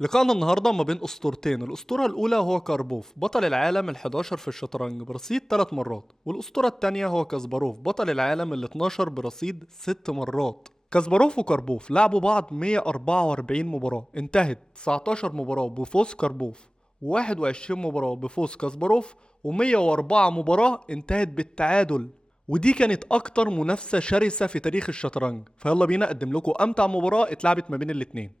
لقاءنا النهارده ما بين اسطورتين. الاسطوره الاولى هو كاربوف بطل العالم ال11 في الشطرنج برصيد 3 مرات، والاسطوره الثانيه هو كاسباروف بطل العالم ال12 برصيد 6 مرات. كاسباروف وكاربوف لعبوا بعض 144 مباراه، انتهت 19 مباراه بفوز كاربوف، و21 مباراه بفوز كاسباروف، و104 مباراه انتهت بالتعادل. ودي كانت اكتر منافسه شرسه في تاريخ الشطرنج. فيلا بينا اقدم لكم امتع مباراه اتلعبت ما بين الاتنين.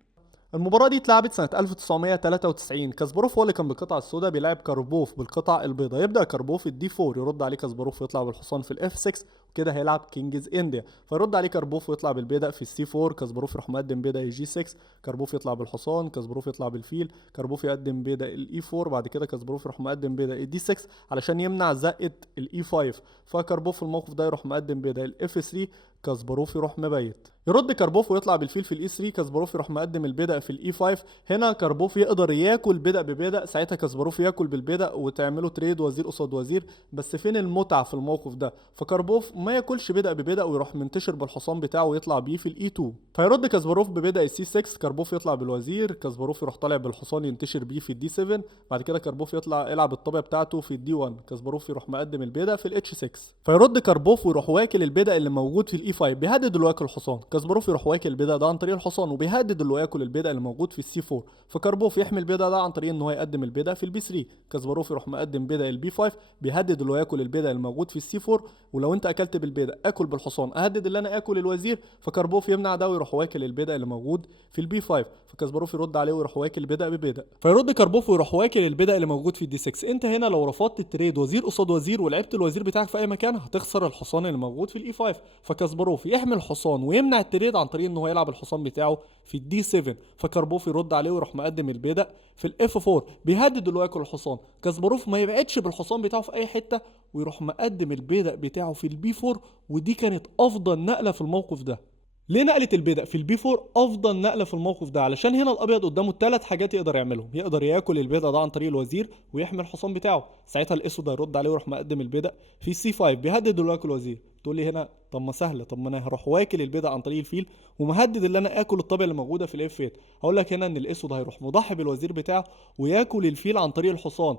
المباراة دي اتلعبت سنة 1993. كاسباروف هو اللي كان بالقطعة السوداء بيلعب كاربوف بالقطع البيضاء. يبدأ كاربوف الدي 4، يرد عليه كاسباروف ويطلع بالحصان في الاف 6، وكده هيلعب كينجز انديا. فيرد عليه كاربوف ويطلع بالبيدق في السي 4، كاسباروف يروح مقدم بيدق جي 6، كاربوف يطلع بالحصان، كاسباروف يطلع بالفيل، كاربوف يقدم بيدق الاي 4، بعد كده كاسباروف يروح مقدم بيدق الدي 6 علشان يمنع زقة الاي 5. فكاربوف في الموقف ده يروح مقدم بيدق الاف 3، كاسباروف يروح مبيت. يرد كاربوف ويطلع بالفيل في الاي 3، كاسباروف يروح مقدم البدأ في الاي 5. هنا كاربوف يقدر ياكل بدأ ببدأ، ساعتها كاسباروف ياكل بالبدأ وتعملوا تريد وزير قصاد وزير. بس فين المتعة في الموقف ده؟ فكاربوف ما ياكلش بدأ ببدأ ويروح منتشر بالحصان بتاعه ويطلع بيه في الاي 2. فيرد كاسباروف ببدأ السي 6، كاربوف يطلع بالوزير، كاسباروف يروح طالع بالحصان ينتشر بيه في الدي 7. بعد كده كاربوف يطلع يلعب الطابع بتاعته في الدي 1، كاسباروف يروح مقدم البدأ في الاتش 6. فيرد كاربوف ويروح واكل البدأ اللي موجود في الاي 5، بيهدد اللي واكل الحصان. كاسباروف يروح واكل البدأ ده عن طريق الحصان وبيهدد اللي ياكل البدأ اللي موجود في السي 4. فكاربوف يحمي البدأ ده عن طريق ان هو يقدم البدأ في البي 3. كاسباروف يروح مقدم بدأ البي 5، بيهدد اللي ياكل البدأ اللي موجود في السي 4. ولو انت اكلت بالبدأ اكل بالحصان، اهدد اللي انا اكل الوزير. فكاربوف يمنع ده ويروح واكل البدأ اللي موجود في البي 5. فكاسباروف يرد عليه ويروح واكل بدأ ببدأ. فيرد كاربوف ويروح واكل البدأ اللي موجود في الدي 6. انت هنا لو رفضت التريد وزير قصاد وزير ولعبت الوزير بتاعك في اي مكان، هتخسر الحصان اللي موجود في الاي 5. فكاسباروف يحمي الحصان ويمنع التريد عن طريق ان هو يلعب الحصان بتاعه في الدي 7. فكاربوف يرد عليه ويروح مقدم البدأ في الاف 4، بيهدد اللي هو ياكل الحصان. كاسباروف ما يبعدش بالحصان بتاعه في اي حته ويروح مقدم البدأ بتاعه في البي 4. ودي كانت افضل نقله في الموقف ده. ليه نقلة البدأ في البي 4 افضل نقلة في الموقف ده؟ علشان هنا الابيض قدامه 3 حاجات يقدر يعملهم. يقدر ياكل البدأ ده عن طريق الوزير ويحمي الحصان بتاعه، ساعتها الاسود هيرد عليه ويروح مقدم البدأ في سي 5، بيهدد اللي ياكل الوزير. تقول لي هنا طب ما سهله، طب ما انا هروح واكل البدأ عن طريق الفيل ومهدد اللي انا اكل الطابع اللي موجوده في الاف 8. هقول لك هنا ان الاسود هيروح مضحي بالوزير بتاعه وياكل الفيل عن طريق الحصان.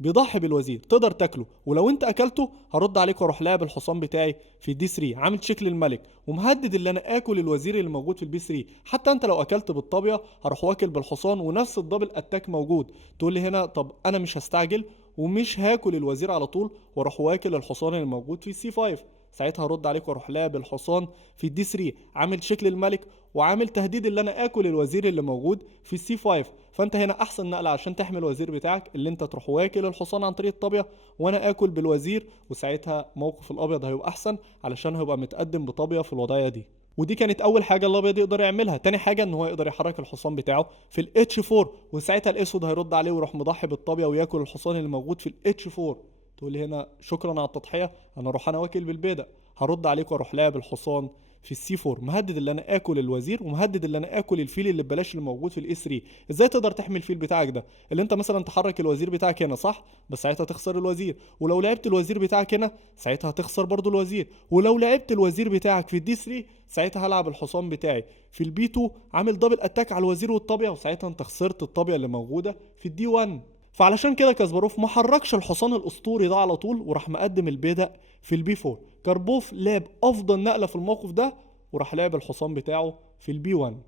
بيضحي بالوزير تقدر تاكله، ولو انت اكلته هرد عليك واروح لاعب الحصان بتاعي في دي 3 عامل تشيك للملك ومهدد اللي انا اكل الوزير اللي موجود في البي 3. حتى انت لو اكلت بالطابيه هروح واكل بالحصان ونفس الدبل اتاك موجود. تقول لي هنا طب انا مش هستعجل ومش هاكل الوزير على طول واروح واكل الحصان اللي موجود في سي 5. ساعتها هرد عليك واروح لاعب الحصان في الدي 3 عامل شكل الملك وعامل تهديد اللي انا اكل الوزير اللي موجود في السي 5. فانت هنا احسن نقله عشان تحمي الوزير بتاعك اللي انت تروح واكل الحصان عن طريق الطابيه وانا اكل بالوزير، وساعتها موقف الابيض هيبقى احسن علشان هيبقى متقدم بطابيه في الوضعيه دي. ودي كانت اول حاجه الابيض يقدر يعملها. تاني حاجه ان هو يقدر يحرك الحصان بتاعه في الاتش 4، وساعتها الاسود هيرد عليه ويروح مضحي بالطابيه وياكل الحصان اللي موجود في الاتش 4. تقول لي هنا شكرا على التضحيه، انا اروح انا واكل بالبيدق. هرد عليك واروح لاعب الحصان في السي 4، مهدد اللي انا اكل الوزير ومهدد اللي انا اكل الفيل اللي ببلاش اللي موجود في الاي 3. ازاي تقدر تحمي الفيل بتاعك ده؟ اللي انت مثلا تحرك الوزير بتاعك هنا صح، بس ساعتها تخسر الوزير. ولو لعبت الوزير بتاعك هنا ساعتها هتخسر برضو الوزير. ولو لعبت الوزير بتاعك في الدي 3 ساعتها هلعب الحصان بتاعي في البي 2 عامل دبل اتاك على الوزير والطابيه، وساعتها انت خسرت الطابيه اللي موجوده في الدي 1. فعلشان كده كاسباروف ما حركش الحصان الاسطوري ده على طول وراح مقدم البيدق في البي 4. كاربوف لعب افضل نقله في الموقف ده وراح لعب الحصان بتاعه في البي 1.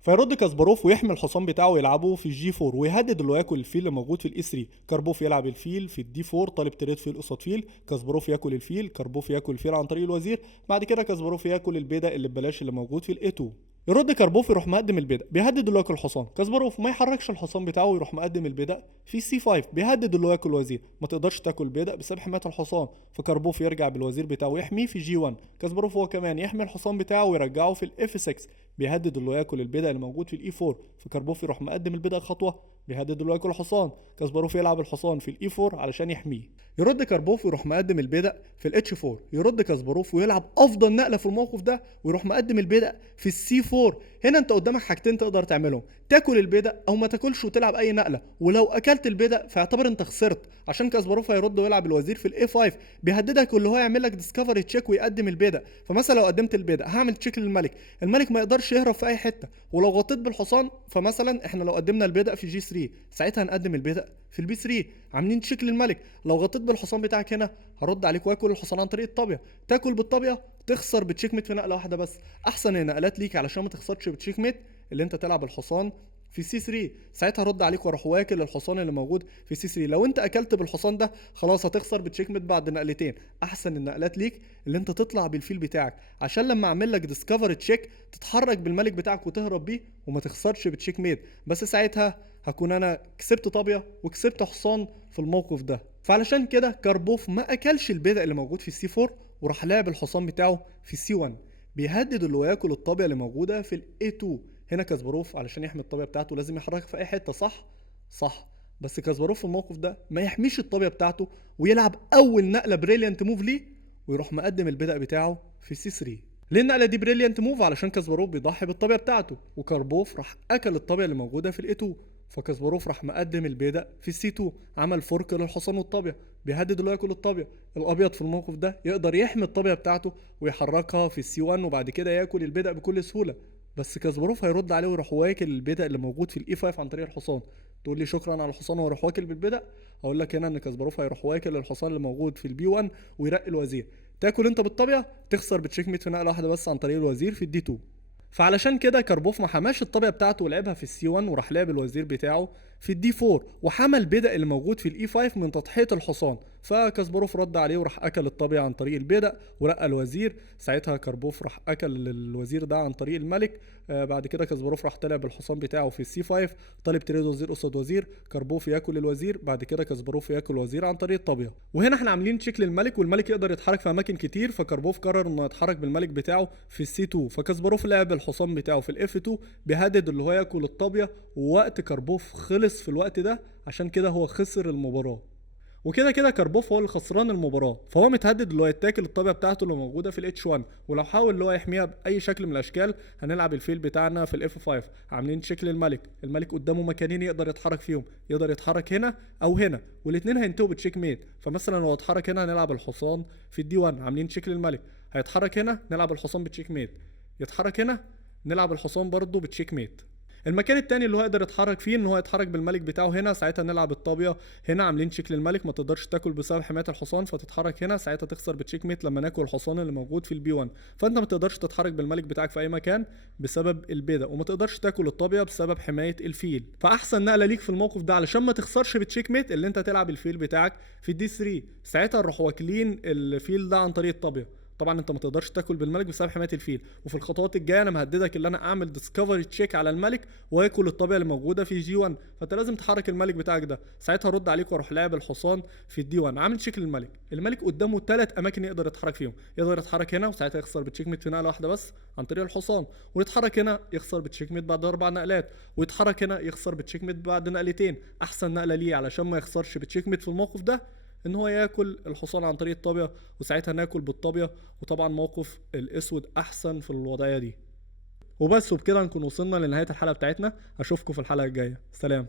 فيرد كاسباروف ويحمي الحصان بتاعه ويلعبه في الجي 4 ويهدد اللي ياكل الفيل اللي موجود في الاي 3. كاربوف يلعب الفيل في الدي 4 طالب تريد فيل قصاد فيل، كاسباروف ياكل الفيل، كاربوف ياكل الفيل عن طريق الوزير. بعد كده كاسباروف ياكل البيدق اللي ببلاش اللي موجود في الاي 2. يرد كاربوف يروح مقدم البيدق بيهدد اللي ياكل الحصان. كاسباروف ما يحركش الحصان بتاعه ويروح مقدم البيدق في سي 5، بيهدد اللي ياكل الوزير. ما تقدرش تاكل البيدق بسبب حمايه الحصان. فكاربوف يرجع بالوزير بتاعه ويحميه في جي 1. كاسباروف هو كمان يحمي الحصان بتاعه ويرجعه في الاف 6، بيهدد اللي ياكل البيدق اللي موجود في الاي 4. فكاربوف يروح مقدم البيدق خطوه، بيهدد اللي ياكل الحصان. كاسباروف يلعب الحصان في الاي 4 علشان يحميه. يرد كاربوف ويروح مقدم البيدق في الاتش 4. يرد كاسباروف ويلعب افضل نقله في الموقف ده ويروح مقدم البيدق في السي 4. هنا انت قدامك حاجتين تقدر تعملهم، تاكل البيدق او ما تاكلش وتلعب اي نقله، ولو اكلت البيدق فاعتبر انت خسرت، عشان كاسباروف هيرد ويلعب الوزير في الاي 5، بيهددك واللي هو يعمل لك ديسكفري تشيك ويقدم البيدق. فمثلا لو قدمت البيدق هعمل تشيك للملك، الملك ما يقدرش يهرب في اي حته، ولو غطيت بالحصان فمثلا احنا لو قدمنا البيدق في جي 3 ساعتها هنقدم البيدق في البي 3، عاملين تشيك للملك. لو غطيت بالحصان بتاعك هنا هرد عليك واكل الحصان عن طريق الطابيه، تاكل بالطابيه تخسر بتشيك ميت في نقله واحده بس. احسن النقلات ليك علشان ما تخسرش بتشيك ميت اللي انت تلعب الحصان في سي 3، ساعتها هرد عليك واروح واكل الحصان اللي موجود في سي 3. لو انت اكلت بالحصان ده خلاص هتخسر بتشيك ميت بعد نقلتين. احسن النقلات ليك اللي انت تطلع بالفيل بتاعك عشان لما اعمل لك ديسكفر تشيك تتحرك بالملك بتاعك وتهرب بيه وما تخسرش بتشيك ميت، بس ساعتها هكون انا كسبت طابيه وكسبت حصان في الموقف ده. فعلشان كده كاربوف ما اكلش البيدق اللي موجود في سي 4 وراح لعب الحصان بتاعه في سي 1، بيهدد اللي هو ياكل الطابيه اللي موجوده في الاي 2. هنا كاسباروف علشان يحمي الطابيه بتاعته لازم يحركها في اي حته، صح؟ صح. بس كاسباروف في الموقف ده ما يحميش الطابيه بتاعته ويلعب اول نقله بريليانت موف ليه ويروح مقدم البدء بتاعه في سي 3. ليه النقله دي بريليانت موف؟ علشان كاسباروف بيضحي بالطابيه بتاعته، وكاربوف راح اكل الطابيه اللي موجوده في الاي 2، فكاسباروف راح مقدم البيدق في السي 2، عمل فرك للحصان والطابيه، بيهدد اللي هو ياكل الطابيه. الابيض في الموقف ده يقدر يحمي الطابيه بتاعته ويحركها في السي 1 وبعد كده ياكل البيدق بكل سهوله، بس كاسباروف هيرد عليه ويروح واكل البيدق اللي موجود في الاي 5 عن طريق الحصان. تقول لي شكرا على الحصان ويروح واكل بالبيدق؟ اقول لك هنا ان كاسباروف هيروح واكل الحصان اللي موجود في البي 1 ويرقي الوزير، تاكل انت بالطابيه تخسر بتشيك ميت في نقله واحده بس عن طريق الوزير في الدي 2. فعلشان كده كاربوف ما حماش الطابيه بتاعته ولعبها في السي 1 وراح لعب الوزير بتاعه في الدي 4 وحمى البيدق اللي موجود في الاي 5 من تضحيه الحصان، فكاسباروف رد عليه وراح اكل الطابيه عن طريق البيدق ورقى الوزير. ساعتها كاربوف راح اكل الوزير ده عن طريق الملك. بعد كده كاسباروف راح طلع بالحصان بتاعه في السي 5، طالب تريد وزير قصاد وزير، كاربوف ياكل الوزير، بعد كده كاسباروف ياكل الوزير عن طريق الطابيه. وهنا احنا عاملين تشيك للملك والملك يقدر يتحرك في اماكن كتير، فكاربوف قرر انه يتحرك بالملك بتاعه في السي 2، فكاسباروف لعب الحصان بتاعه في الاف 2 بيهدد اللي هو ياكل الطابيه، ووقت كاربوف خلص في الوقت ده عشان كده هو خسر المباراه. وكده كده كاربوف هو اللي خسران المباراه، فهو متهدد اللي هو يتاكل الطابيه بتاعته اللي موجوده في الاتش 1، ولو حاول اللي هو يحميها باي شكل من الاشكال هنلعب الفيل بتاعنا في الاف 5. عاملين شكل الملك، الملك قدامه مكانين يقدر يتحرك فيهم، يقدر يتحرك هنا او هنا والاثنين هينتهوا بتشيك ميت. فمثلا لو اتحرك هنا هنلعب الحصان في الدي 1، عاملين شكل الملك، هيتحرك هنا نلعب الحصان بتشيك ميت، يتحرك هنا نلعب الحصان برضه بتشيك ميت. المكان التاني اللي هو يقدر يتحرك فيه ان هو يتحرك بالملك بتاعه هنا، ساعتها نلعب الطابيه هنا، عاملين شكل الملك ما تقدرش تاكل بسبب حمايه الحصان فتتحرك هنا، ساعتها تخسر بتشيك ميت لما ناكل الحصان اللي موجود في البي 1. فانت ما تقدرش تتحرك بالملك بتاعك في اي مكان بسبب البيضه، وما تقدرش تاكل الطابيه بسبب حمايه الفيل. فاحسن نقله ليك في الموقف ده علشان ما تخسرش بتشيك ميت اللي انت تلعب الفيل بتاعك في الدي 3، ساعتها نروح واكلين الفيل ده عن طريق الطابيه. طبعا انت ما تقدرش تاكل بالملك بسبب حمايه الفيل. وفي الخطوات الجايه انا مهددك ان انا اعمل ديسكفري تشيك على الملك وياكل الطابيه اللي موجوده في جي 1، فانت لازم تحرك الملك بتاعك ده، ساعتها ارد عليك واروح لاعب الحصان في الدي 1، عامل تشيك للملك. الملك قدامه 3 اماكن يقدر يتحرك فيهم، يقدر يتحرك هنا وساعتها يخسر بتشيك ميت في نقله واحده بس عن طريق الحصان، ويتحرك هنا يخسر بتشيك ميت بعد 4 نقلات، ويتحرك هنا يخسر بتشيك ميت بعد نقلتين. احسن نقله ليه علشان ما يخسرش بتشيك ميت في الموقف ده ان هو ياكل الحصان عن طريق الطابيه، وساعتها ناكل بالطابيه. وطبعا موقف الاسود احسن في الوضعيه دي. وبس، وبكده نكون وصلنا لنهايه الحلقه بتاعتنا. اشوفكم في الحلقه الجايه، سلام.